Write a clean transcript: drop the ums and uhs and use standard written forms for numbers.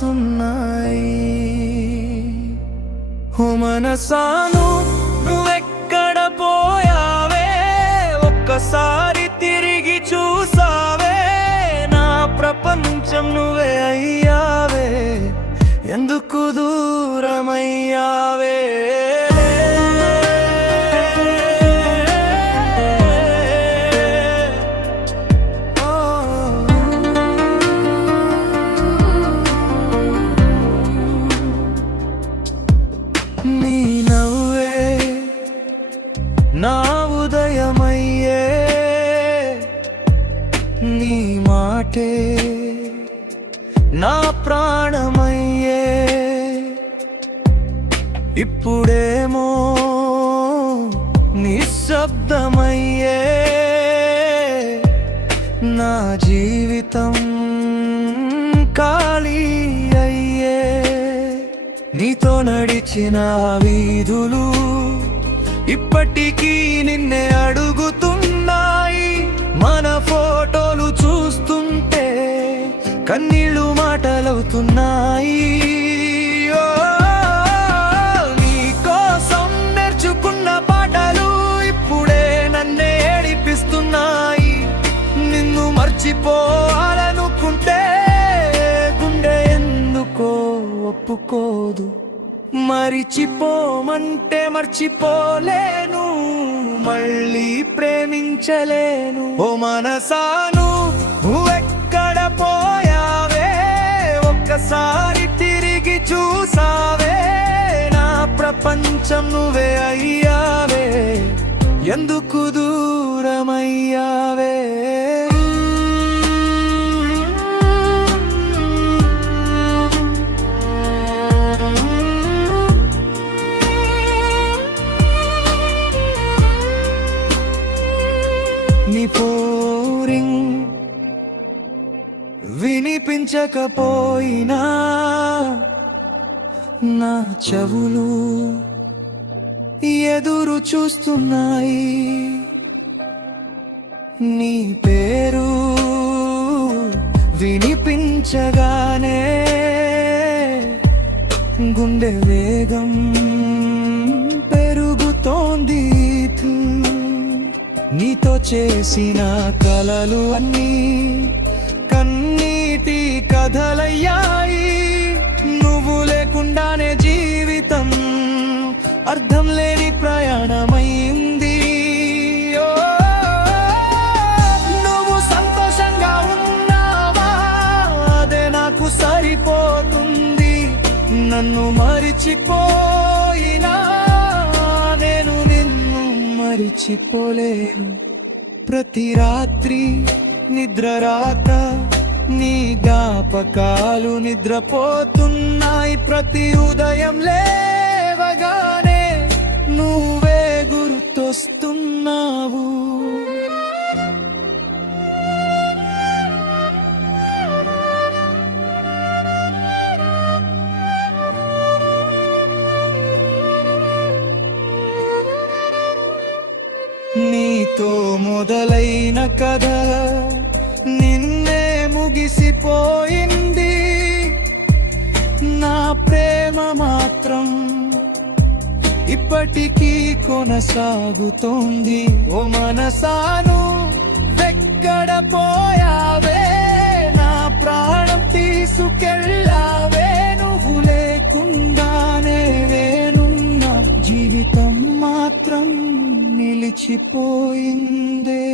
మారుతున్నాయి. ఓ మనసాను నువ్వెక్కడ పోయావే, ఒక్కసారి తిరిగి చూసావే, నా ప్రపంచం నువ్వే అయ్యావే, ఎందుకు దూరమయ్యావే. నీ నవ్వే నా ఉదయమయ్యే, నీ మాటే నా ప్రాణమయ్యే, ఇప్పుడేమో నిశ్శబ్దమయ్యే, నా జీవితం ఖాళీ అయ్యే. నీతో నడిచిన వీధులు ఇప్పటికీ నిన్నే అడుగుతున్నాయి, మన ఫోటోలు చూస్తుంటే కన్నీళ్ళు మాటలవుతున్నాయి. నీ కోసం నేర్చుకున్న పాటలు ఇప్పుడే నన్నే ఏడిపిస్తున్నాయి. నిన్ను మర్చిపోవాలనుకుంటే గుండె ఎందుకో ఒప్పుకోదు, మరిచిపోమంటే మర్చిపోలేను, మళ్ళీ ప్రేమించలేను. ఓ మనసాను నువ్వెక్కడ పోయావే, ఒక్కసారి తిరిగి చూసావే, నా ప్రపంచం నువ్వే అయ్యావే, ఎందుకు దూరమయ్యావే. నీ పోరింగ్ వినిపించకపోయినా నా చెవులు ఎదురు చూస్తున్నాయి. నీ పేరు వినిపించగానే గుండె వేగం పెరుగుతోంది. నీతో చేసిన కలలు అన్నీ కన్నీటి కథలయ్యాయి. నువ్వు లేకుండానే జీవితం అర్థం లేని ప్రయాణమైంది. నువ్వు సంతోషంగా ఉన్నావా, అదే నాకు సరిపోతుంది. నన్ను మరిచిపోయినా నేను నిన్ను మరిచిపోలేను. ప్రతి రాత్రి నిద్ర రాక నీ జ్ఞాపకాలు నిద్రపోతున్నాయి. ప్రతి ఉదయం లేవగానే నువ్వే గుర్తొస్తున్నావు. నీతో మొదలైన కథ నిన్నే ముగిసిపోయింది. నా ప్రేమ మాత్రం ఇప్పటికీ కొనసాగుతోంది. ఓ మనసాను ఎక్కడ పోయావే, నా ప్రాణం తీసుకెళ్ళావే, నువ్వు లేకుండానే వేనున్నా జీవితం మాత్రం నిలిచిపోయిందే.